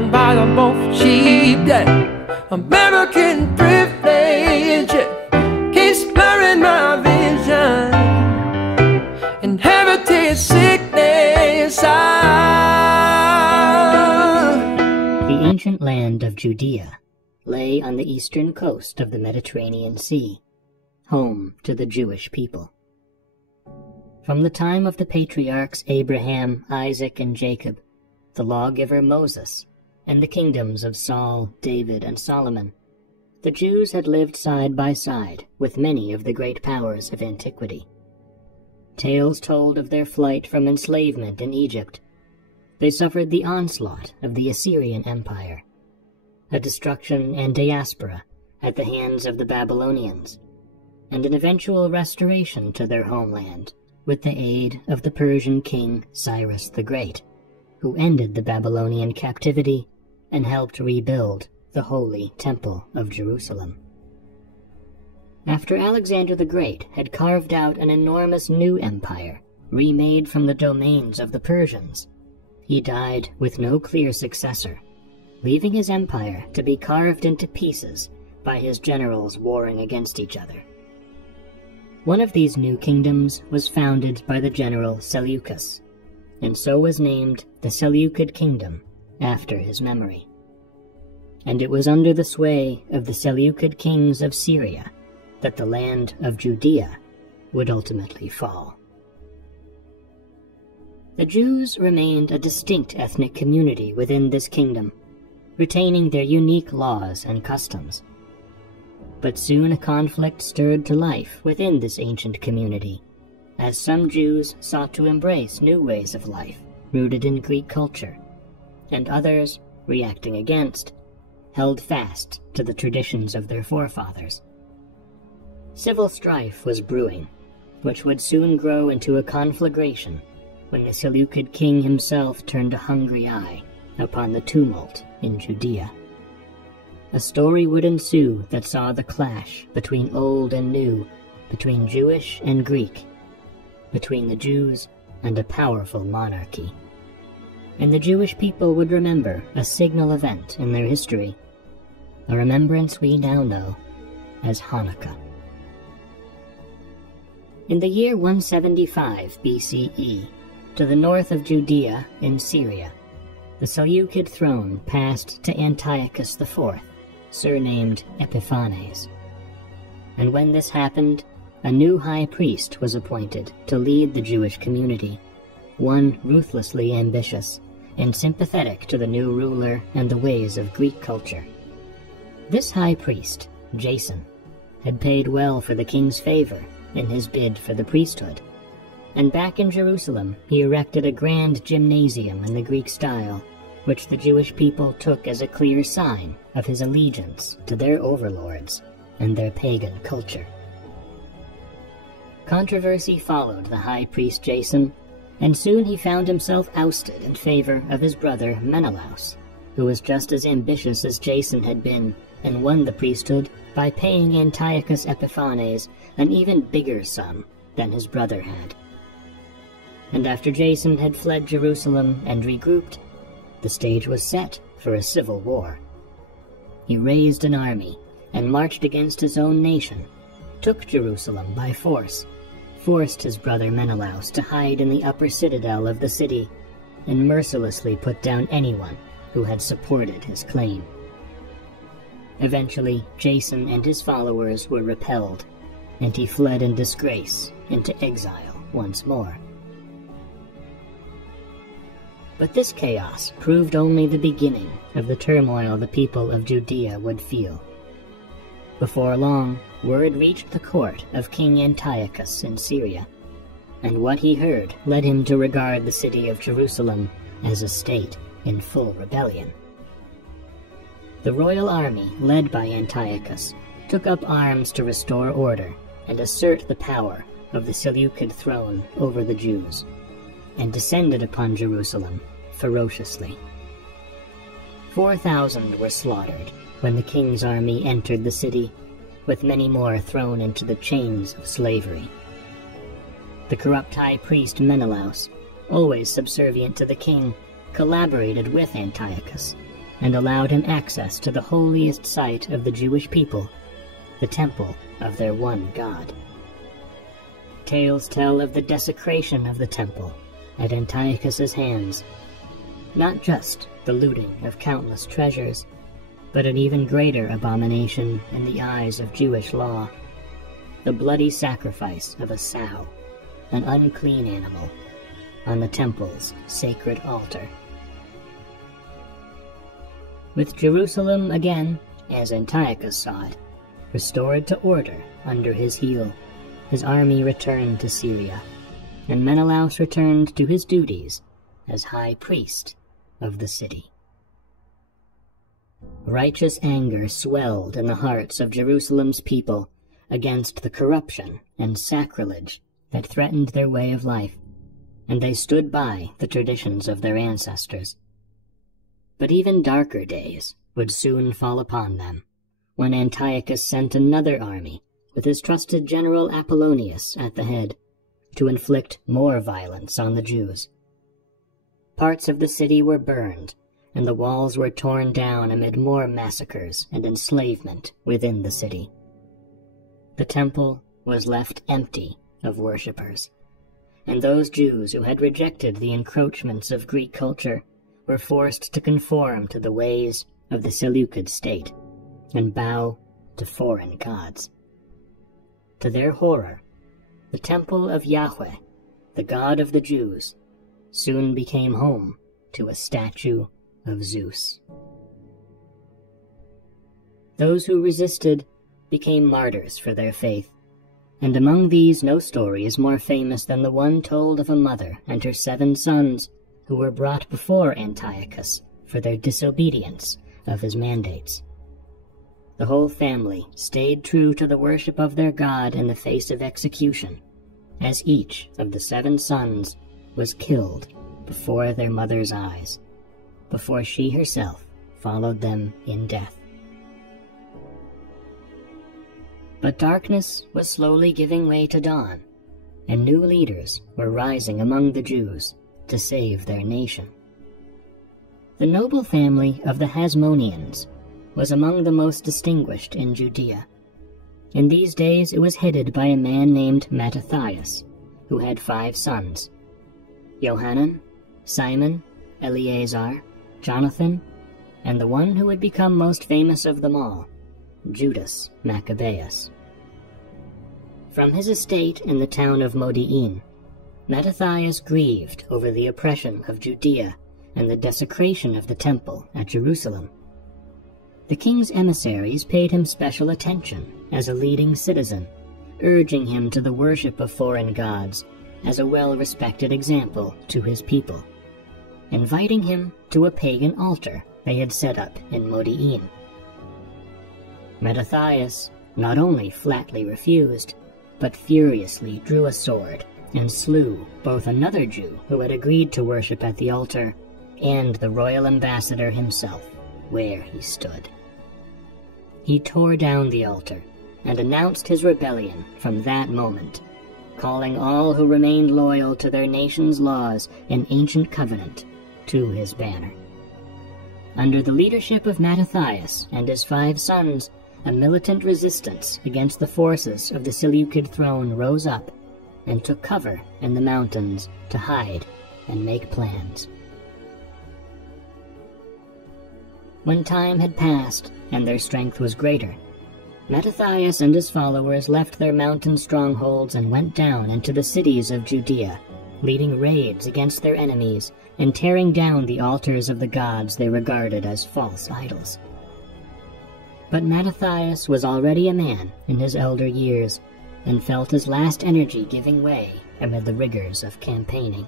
and buy them both cheap, yeah. American privilege, yeah. Keep blurring my vision. Inherited sickness. The ancient land of Judea lay on the eastern coast of the Mediterranean Sea, home to the Jewish people. From the time of the patriarchs Abraham, Isaac, and Jacob, the lawgiver Moses, and the kingdoms of Saul, David, and Solomon, the Jews had lived side by side with many of the great powers of antiquity. Tales told of their flight from enslavement in Egypt. They suffered the onslaught of the Assyrian Empire, a destruction and diaspora at the hands of the Babylonians, and an eventual restoration to their homeland with the aid of the Persian king Cyrus the Great, who ended the Babylonian captivity and helped rebuild the Holy Temple of Jerusalem. After Alexander the Great had carved out an enormous new empire, remade from the domains of the Persians, he died with no clear successor, leaving his empire to be carved into pieces by his generals warring against each other. One of these new kingdoms was founded by the general Seleucus, and so was named the Seleucid Kingdom after his memory. And it was under the sway of the Seleucid kings of Syria that the land of Judea would ultimately fall. The Jews remained a distinct ethnic community within this kingdom, retaining their unique laws and customs. But soon a conflict stirred to life within this ancient community, as some Jews sought to embrace new ways of life rooted in Greek culture, and others, reacting against, held fast to the traditions of their forefathers. Civil strife was brewing, which would soon grow into a conflagration when the Seleucid king himself turned a hungry eye upon the tumult in Judea. A story would ensue that saw the clash between old and new, between Jewish and Greek, between the Jews and a powerful monarchy. And the Jewish people would remember a signal event in their history, a remembrance we now know as Hanukkah. In the year 175 BCE, to the north of Judea in Syria, the Seleucid throne passed to Antiochus IV, surnamed Epiphanes. And when this happened, a new high priest was appointed to lead the Jewish community, one ruthlessly ambitious and sympathetic to the new ruler and the ways of Greek culture. This high priest, Jason, had paid well for the king's favor in his bid for the priesthood, and back in Jerusalem he erected a grand gymnasium in the Greek style, which the Jewish people took as a clear sign of his allegiance to their overlords and their pagan culture. Controversy followed the high priest Jason, and soon he found himself ousted in favor of his brother Menelaus, who was just as ambitious as Jason had been and won the priesthood by paying Antiochus Epiphanes an even bigger sum than his brother had. And after Jason had fled Jerusalem and regrouped, the stage was set for a civil war. He raised an army and marched against his own nation, took Jerusalem by force, forced his brother Menelaus to hide in the upper citadel of the city, and mercilessly put down anyone who had supported his claim. Eventually, Jason and his followers were repelled, and he fled in disgrace into exile once more. But this chaos proved only the beginning of the turmoil the people of Judea would feel. Before long, word reached the court of King Antiochus in Syria, and what he heard led him to regard the city of Jerusalem as a state in full rebellion. The royal army, led by Antiochus, took up arms to restore order and assert the power of the Seleucid throne over the Jews, and descended upon Jerusalem ferociously. 4,000 were slaughtered when the king's army entered the city, with many more thrown into the chains of slavery. The corrupt high priest Menelaus, always subservient to the king, collaborated with Antiochus, and allowed him access to the holiest site of the Jewish people, the temple of their one God. Tales tell of the desecration of the temple at Antiochus's hands, not just the looting of countless treasures, but an even greater abomination in the eyes of Jewish law, the bloody sacrifice of a sow, an unclean animal, on the temple's sacred altar. With Jerusalem again, as Antiochus saw it, restored to order under his heel, his army returned to Syria, and Menelaus returned to his duties as high priest of the city. Righteous anger swelled in the hearts of Jerusalem's people against the corruption and sacrilege that threatened their way of life, and they stood by the traditions of their ancestors. But even darker days would soon fall upon them, when Antiochus sent another army, with his trusted general Apollonius at the head, to inflict more violence on the Jews. Parts of the city were burned, and the walls were torn down amid more massacres and enslavement within the city. The temple was left empty of worshippers, and those Jews who had rejected the encroachments of Greek culture were forced to conform to the ways of the Seleucid state and bow to foreign gods. To their horror, the temple of Yahweh, the God of the Jews, soon became home to a statue of Zeus. Those who resisted became martyrs for their faith, and among these no story is more famous than the one told of a mother and her 7 sons who were brought before Antiochus for their disobedience of his mandates. The whole family stayed true to the worship of their God in the face of execution, as each of the 7 sons was killed before their mother's eyes, before she herself followed them in death. But darkness was slowly giving way to dawn, and new leaders were rising among the Jews to save their nation. The noble family of the Hasmoneans was among the most distinguished in Judea. In these days it was headed by a man named Mattathias, who had 5 sons: Johanan, Simon, Eleazar, Jonathan, and the one who would become most famous of them all, Judas Maccabeus. From his estate in the town of Modi'in, Mattathias grieved over the oppression of Judea and the desecration of the temple at Jerusalem. The king's emissaries paid him special attention as a leading citizen, urging him to the worship of foreign gods as a well-respected example to his people, inviting him to a pagan altar they had set up in Modi'in. Mattathias not only flatly refused, but furiously drew a sword and slew both another Jew who had agreed to worship at the altar and the royal ambassador himself, where he stood. He tore down the altar and announced his rebellion from that moment, calling all who remained loyal to their nation's laws and ancient covenant to his banner. Under the leadership of Mattathias and his 5 sons, a militant resistance against the forces of the Seleucid throne rose up and took cover in the mountains to hide and make plans. When time had passed and their strength was greater, Mattathias and his followers left their mountain strongholds and went down into the cities of Judea, leading raids against their enemies and tearing down the altars of the gods they regarded as false idols. But Mattathias was already a man in his elder years and felt his last energy giving way amid the rigors of campaigning.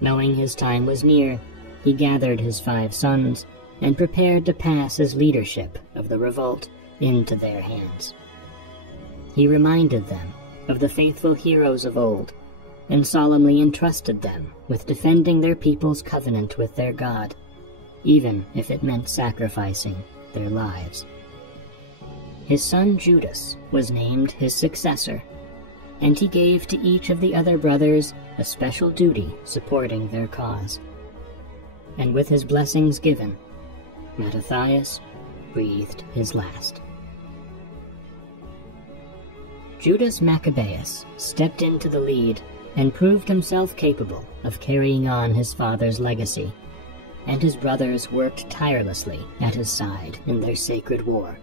Knowing his time was near, he gathered his 5 sons and prepared to pass his leadership of the revolt into their hands. He reminded them of the faithful heroes of old and solemnly entrusted them with defending their people's covenant with their God, even if it meant sacrificing their lives. His son Judas was named his successor, and he gave to each of the other brothers a special duty supporting their cause. and with his blessings given, Mattathias breathed his last. Judas Maccabeus stepped into the lead and proved himself capable of carrying on his father's legacy, and his brothers worked tirelessly at his side in their sacred war.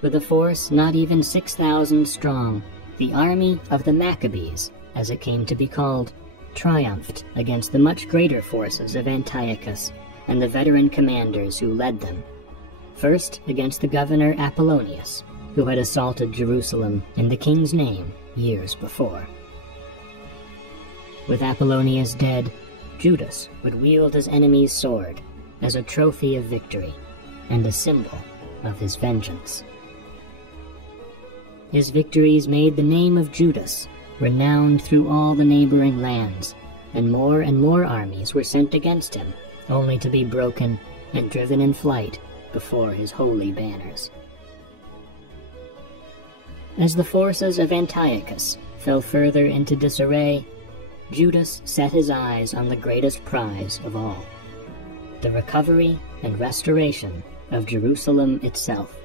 With a force not even 6,000 strong, the army of the Maccabees, as it came to be called, triumphed against the much greater forces of Antiochus and the veteran commanders who led them, first against the governor Apollonius, who had assaulted Jerusalem in the king's name years before. With Apollonius dead, Judas would wield his enemy's sword as a trophy of victory and a symbol of his vengeance. His victories made the name of Judas renowned through all the neighboring lands, and more armies were sent against him, only to be broken and driven in flight before his holy banners. As the forces of Antiochus fell further into disarray, Judas set his eyes on the greatest prize of all, the recovery and restoration of Jerusalem itself,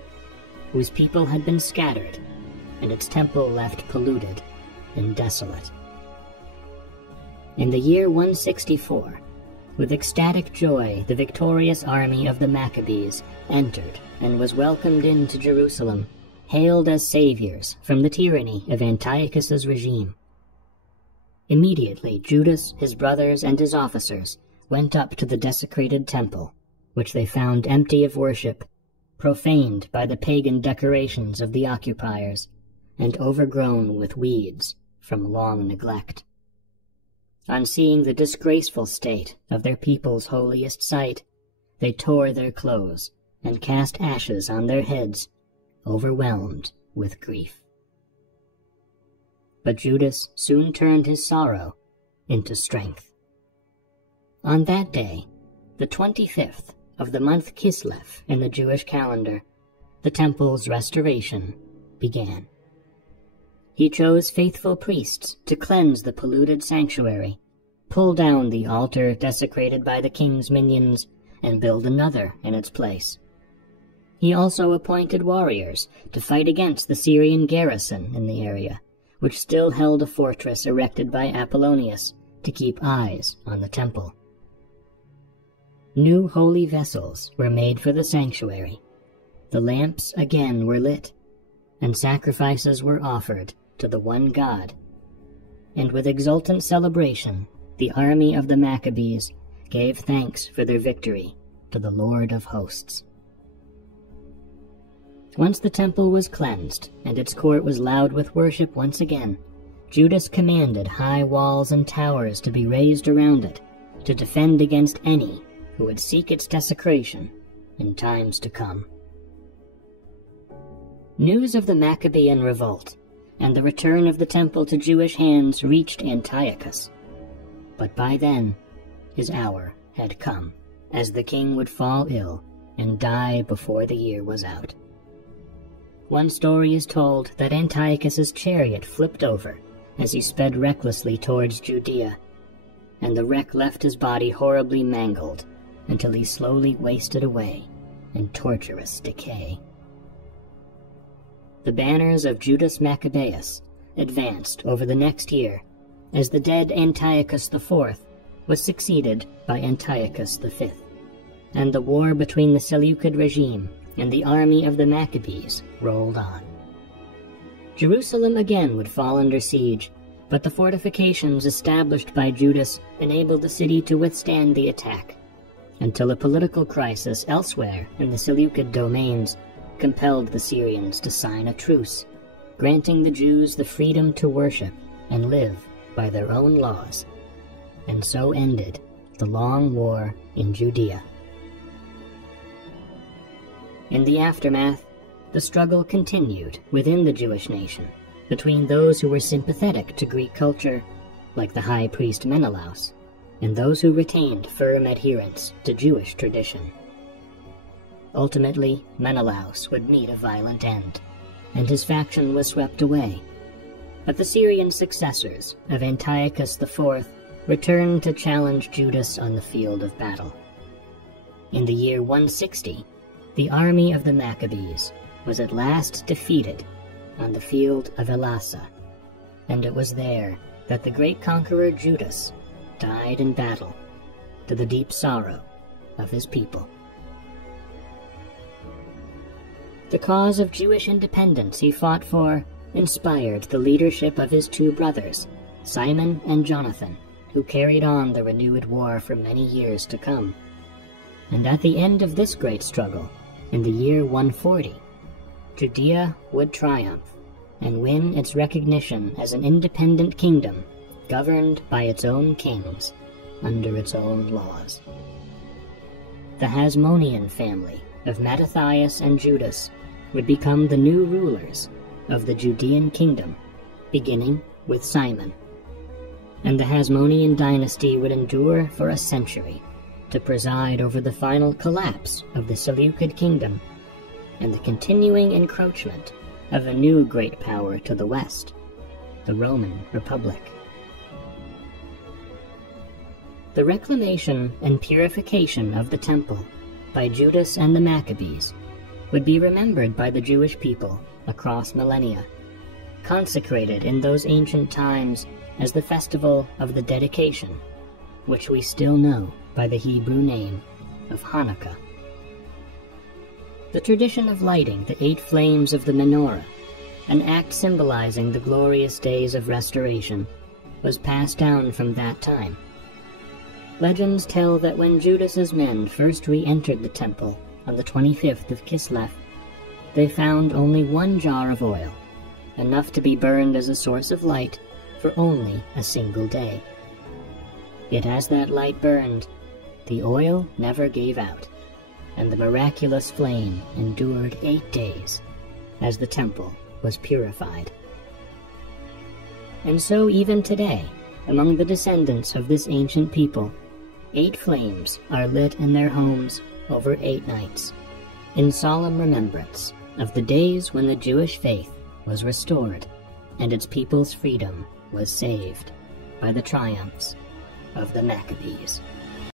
whose people had been scattered and its temple left polluted and desolate. In the year 164, with ecstatic joy, the victorious army of the Maccabees entered and was welcomed into Jerusalem, hailed as saviors from the tyranny of Antiochus's regime. Immediately, Judas, his brothers, and his officers went up to the desecrated temple, which they found empty of worship, profaned by the pagan decorations of the occupiers, and overgrown with weeds from long neglect. On seeing the disgraceful state of their people's holiest site, they tore their clothes and cast ashes on their heads, overwhelmed with grief. But Judas soon turned his sorrow into strength. On that day, the 25th of the month Kislev in the Jewish calendar, the temple's restoration began. He chose faithful priests to cleanse the polluted sanctuary, pull down the altar desecrated by the king's minions, and build another in its place. He also appointed warriors to fight against the Syrian garrison in the area, which still held a fortress erected by Apollonius to keep eyes on the temple. New holy vessels were made for the sanctuary. The lamps again were lit, and sacrifices were offered to the one God. And with exultant celebration, the army of the Maccabees gave thanks for their victory to the Lord of hosts. Once the temple was cleansed and its court was loud with worship once again, Judas commanded high walls and towers to be raised around it to defend against any who would seek its desecration in times to come. News of the Maccabean revolt and the return of the temple to Jewish hands reached Antiochus. But by then, his hour had come, as the king would fall ill and die before the year was out. One story is told that Antiochus's chariot flipped over as he sped recklessly towards Judea, and the wreck left his body horribly mangled until he slowly wasted away in torturous decay. The banners of Judas Maccabeus advanced over the next year, as the dead Antiochus IV was succeeded by Antiochus V, and the war between the Seleucid regime and the army of the Maccabees rolled on. Jerusalem again would fall under siege, but the fortifications established by Judas enabled the city to withstand the attack, until a political crisis elsewhere in the Seleucid domains compelled the Syrians to sign a truce, granting the Jews the freedom to worship and live by their own laws, and so ended the long war in Judea. In the aftermath, the struggle continued within the Jewish nation between those who were sympathetic to Greek culture, like the high priest Menelaus, and those who retained firm adherence to Jewish tradition. Ultimately, Menelaus would meet a violent end, and his faction was swept away. But the Syrian successors of Antiochus IV returned to challenge Judas on the field of battle. In the year 160, the army of the Maccabees was at last defeated on the field of Elasa, and it was there that the great conqueror Judas died in battle, to the deep sorrow of his people. The cause of Jewish independence he fought for inspired the leadership of his two brothers, Simon and Jonathan, who carried on the renewed war for many years to come. And at the end of this great struggle, in the year 140, Judea would triumph and win its recognition as an independent kingdom governed by its own kings under its own laws. The Hasmonean family of Mattathias and Judas would become the new rulers of the Judean kingdom, beginning with Simon. And the Hasmonean dynasty would endure for a century to preside over the final collapse of the Seleucid kingdom and the continuing encroachment of a new great power to the west, the Roman Republic. The reclamation and purification of the temple by Judas and the Maccabees would be remembered by the Jewish people across millennia, consecrated in those ancient times as the festival of the dedication, which we still know by the Hebrew name of Hanukkah. The tradition of lighting the 8 flames of the menorah, an act symbolizing the glorious days of restoration, was passed down from that time. Legends tell that when Judas's men first re-entered the temple on the 25th of Kislev, they found only 1 jar of oil, enough to be burned as a source of light for only a single day. Yet as that light burned, the oil never gave out, and the miraculous flame endured 8 days as the temple was purified. And so even today, among the descendants of this ancient people, 8 flames are lit in their homes over 8 nights, in solemn remembrance of the days when the Jewish faith was restored and its people's freedom was saved by the triumphs of the Maccabees.